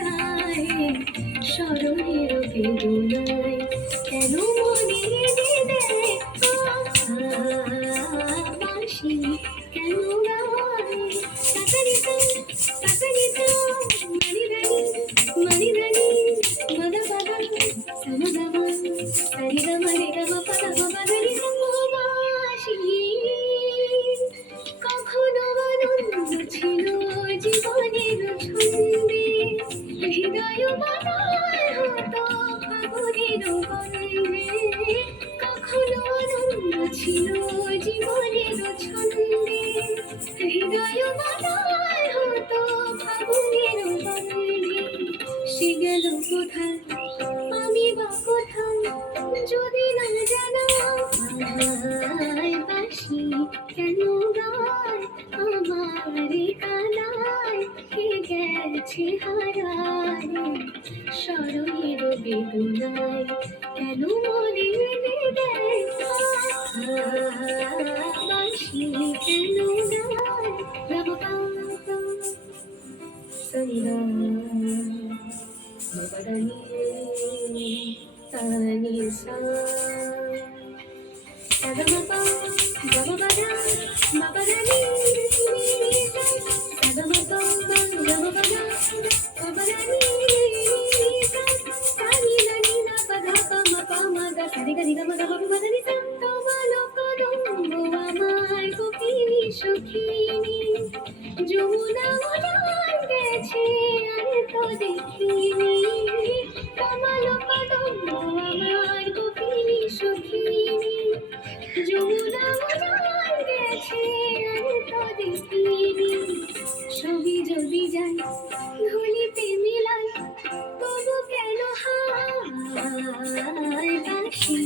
হারায় স্মরণের বেদনায় কেন মনে দেয় বাঁশি কেন গায় কাকারিকা কাকারিকা মানি রানি মদা বাবা সমগমা সরিগমা রেগমা পদা বাবা রে বাঁশি কখনো আনন্দ ছিল জীবনের ছন্দে হৃদয় বানায় হতো ফাগুনের গন্ধে কখনো আনন্দ ছিল জীবনের ছন্দে হৃদয় বানায় হতো ফাগুনের গন্ধে সে গেল কোথায় আমি বা কোথায় যদি না জানাই বাঁশি কেন গায় আমার কানায় কে গেছে হারায় স্মরণের বেদনায় কেন মনে দেয় বাঁশি কেন গায় রবকা সরিরা মবদানি তানি সা সগমপা গমবদা মবদানি সগমপা গমবদা মবদানি সানি নানি না পদা পম পমগা সরি গরি গম গম মবদানি তোমালো কদম্ব আমার কোকিনি সখিনী যমুনা উড়ান গেছে আর তো দেখিনি তোমালো কদম্ব আমার কোকিনি সখিনী যমুনা উড়ান গেছে আর তো দেখিনি সবই যদি যাই ধুলিতে মিলাই তবু কেন হায় বাঁশি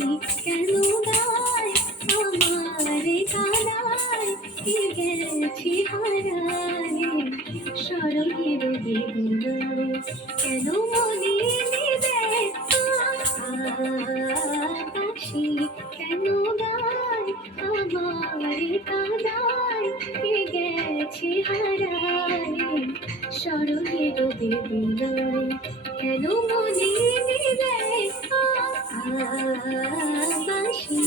কেন গায় আমার কানায় কে গেছে হারায় স্মরণের বেদনায় কেন মনে দেয় বাঁশি কেন গায় আমার কানায় কে গেছে হারায় স্মরণের বেদনায় কেন মনে দেয় বাঁশি